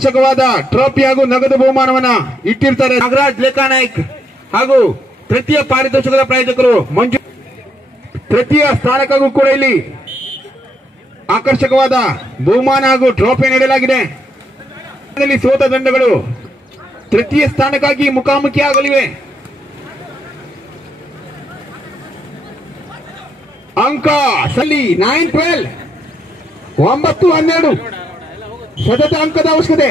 ಆಕರ್ಷಕವಾದ ಟ್ರೋಫಿ ಹಾಗೂ ನಗದು ಬಹುಮಾನವನ್ನ ಇಟ್ಟಿರ್ತಾರೆ. ನಾಗರಾಜ್ ಲೇಖಾನಾಯ್ಕ್ ಹಾಗೂ ತೃತೀಯ ಪಾರಿತೋಷಕದ ಪ್ರಾಯೋಜಕರು ಮಂಜು. ತೃತೀಯ ಸ್ಥಾನಕ್ಕಾಗೂ ಕೂಡ ಇಲ್ಲಿ ಆಕರ್ಷಕವಾದ ಬಹುಮಾನ ಹಾಗೂ ಟ್ರೋಫಿ ನೀಡಲಾಗಿದೆ. ಸೋತ ತಂಡಗಳು ತೃತೀಯ ಸ್ಥಾನಕ್ಕಾಗಿ ಮುಖಾಮುಖಿಯಾಗಲಿವೆ. ಅಂಕ ಸಲ್ಲಿ 9-12 9-12 ಸತತ ಅಂಕದ ಅವಶ್ಯಕತೆ.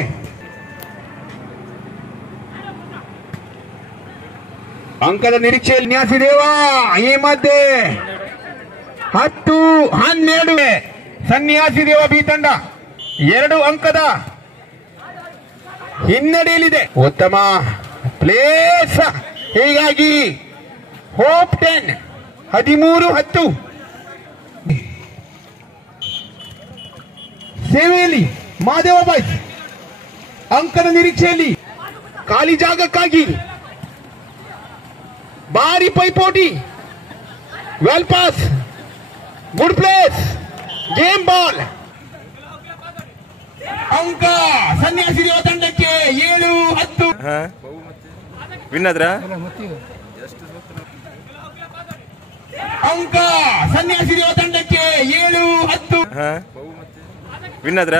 ಅಂಕದ ನಿರೀಕ್ಷೆಯಲ್ಲಿ ನ್ಯಾಸಿದೇವ ಈ ಮಧ್ಯೆ 10-12 ಸನ್ಯಾಸಿದೇವ ಬಿ ತಂಡ 2 ಅಂಕದ ಹಿನ್ನಡೆಯಲ್ಲಿದೆ. ಉತ್ತಮ ಪ್ಲೇಸ್. ಹೀಗಾಗಿ ಹೋಪ್ 10 13-10 ಸೇವೆಯಲ್ಲಿ ಮಹಾದೇವ ಬಾಯ್ಸ್ ಅಂಕದ ನಿರೀಕ್ಷೆಯಲ್ಲಿ ಖಾಲಿ ಜಾಗಕ್ಕಾಗಿ ಭಾರಿ ಪೈಪೋಟಿ. Well pass, good place, game ball. ಅಂಕ ಸನ್ಯಾಸಿ ದೇವ ತಂಡಕ್ಕೆ 7-10 ವಿನ್ ಆದ್ರ. ಅಂಕ ಸನ್ಯಾಸಿ ದೇವ ತಂಡಕ್ಕೆ 7-10 ವಿನ್ ಆದ್ರ.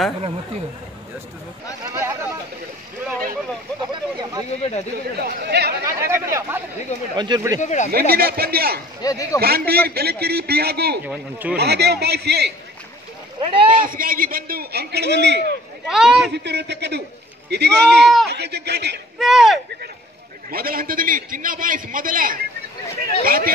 ಒಂಚೂರು ಬಿಡಿ. ಮುಂದಿನ ಪಂದ್ಯ ಗಾಂಧೀರ್ ಬೆಲಕಿರಿ ಬಿ ಹಾಗೂ ಮಹಾದೇವ್ ಬಾಯ್ಸ್ ಎ ಟಾಸ್ಗಾಗಿ ಬಂದು ಅಂಕಣದಲ್ಲಿ ಸಿದ್ಧರಿರತಕ್ಕದ್ದು. ಇದೀಗ ಜಗ್ಗಾಟ ಮೊದಲ ಹಂತದಲ್ಲಿ ಚಿನ್ನ ಬಾಯ್ಸ್ ಮೊದಲ ಖಾತೆ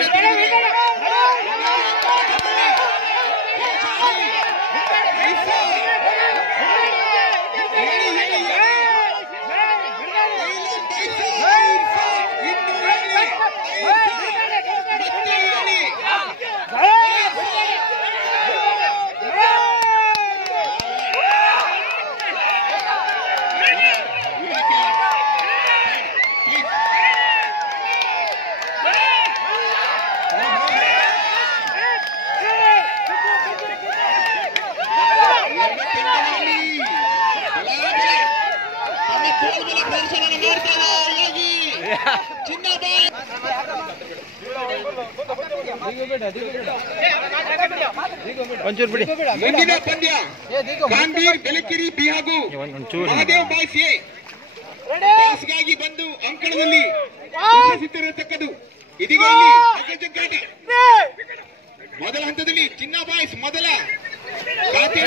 ಒಂಚೂರು ಬಿಡಿ. ಮುಂದಿನ ಪಂದ್ಯ ಗಾಂಧೀರ್ ಬೆಲಕಿರಿ ಬಿ ಹಾಗೂ ಮಹಾದೇವ್ ಬಾಯ್ಸ್ ಎ ಟಾಸ್ಗಾಗಿ ಬಂದು ಅಂಕಣದಲ್ಲಿ ಸಿದ್ಧರಿರತಕ್ಕದ್ದು. ಇದೀಗ ಜಗ್ಗಾಟ ಮೊದಲ ಹಂತದಲ್ಲಿ ಚಿನ್ನ ಬಾಯ್ಸ್ ಮೊದಲ ಖಾತೆ